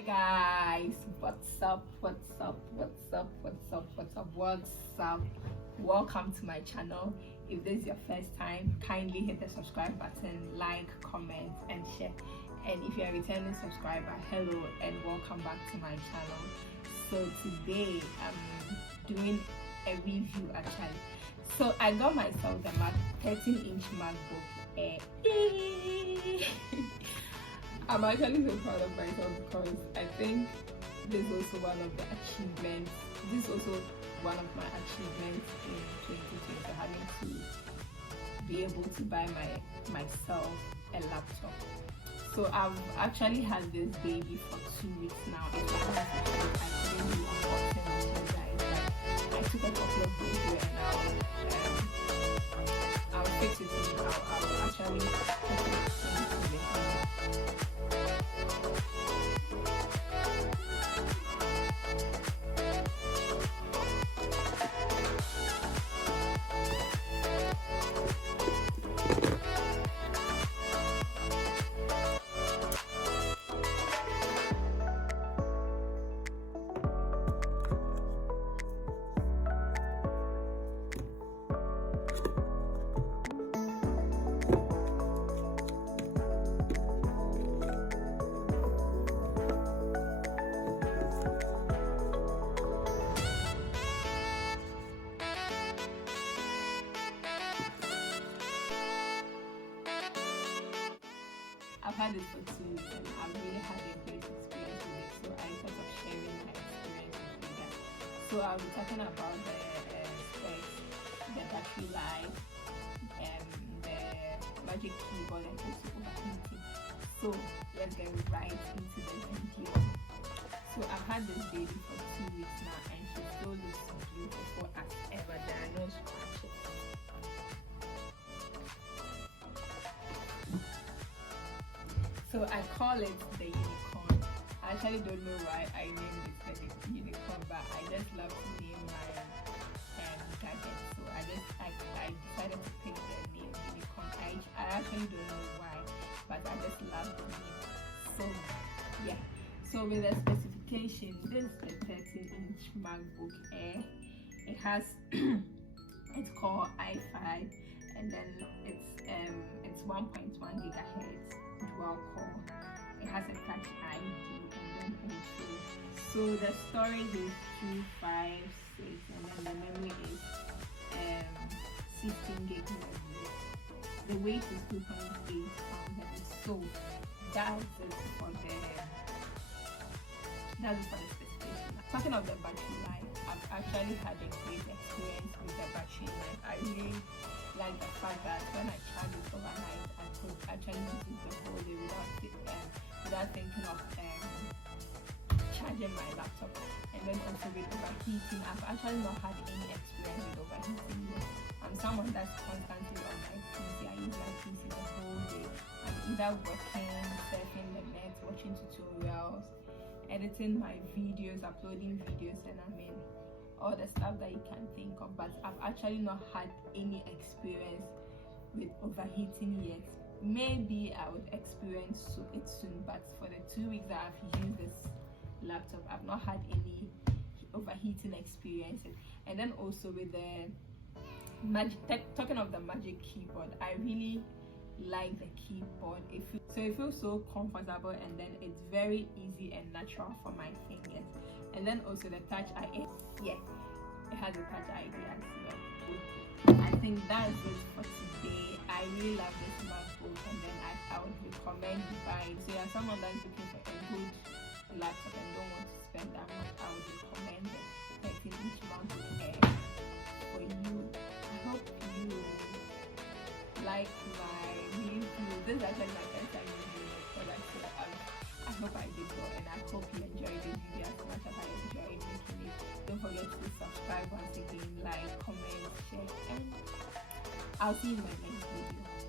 Hi guys, what's up? Welcome to my channel. If this is your first time, kindly hit the subscribe button, like, comment and share. And if you're a returning subscriber, hello and welcome back to my channel. So today I'm doing a review actually. So I got myself the 13-inch MacBook Air. I'm actually so proud of myself because I think this is also one of the achievements. This is also one of my achievements in 2020, having to be able to buy myself a laptop. So I've actually had this baby for 2 weeks now. It's because I couldn't do unboxing with you guys, but I took a couple of videos and I'll fix it to you. I'll actually put it into the I've had it for 2 weeks and I've really had a great experience with it, so I thought of sharing my experience with you guys. So I'll be talking about the specs, the battery life, the Magic Keyboard and also overheating. So let's get right into the video. So I've had this baby for 2 weeks now and she still looks beautiful as ever. There are no scratches. So I call it the unicorn. I actually don't know why I named it the unicorn, but I just love to name my gadget. So I decided to pick the name unicorn. I actually don't know why, but I just love the name. So yeah. So with the specification, this is the 13-inch MacBook Air. It has it's called i5, and then it's 1.1 gigahertz dual core. It has a touch ID and then also so the storage is 256 and then the memory is 16 gig memory. The weight is 2.8 pounds. So that's it for the specification. Talking of the battery life, I've actually had a great experience with the battery life. I really like the fact that when I charge it overnight, I could actually use it the whole day without thinking of charging my laptop. And then also with overheating, I've actually not had any experience with overheating yet. I'm someone that's constantly on my PC. I use my PC the whole day. I'm either working, surfing the net, watching tutorials, editing my videos, uploading videos, and all the stuff that you can think of, but I've actually not had any experience with overheating yet. Maybe I would experience it soon, but for the 2 weeks that I've used this laptop, I've not had any overheating experiences. And then also with the talking of the Magic Keyboard, I really like the keyboard. It feels so comfortable, and then it's very easy and natural for my fingers. And then also the touch ID, yeah, it has a touch ID as well. I think that's it for today. I really love this MacBook, and then I would recommend you buy it. So you're someone that's looking for a good laptop and don't want to spend that much, I would recommend the 13-inch MacBook Air for you. I hope you like my review. This is actually my first time reviewing a product, so I hope I did well, and I hope you enjoyed this video as much as I enjoyed making it. Don't forget to subscribe once again, like, comment, share, and I'll see you in my next video.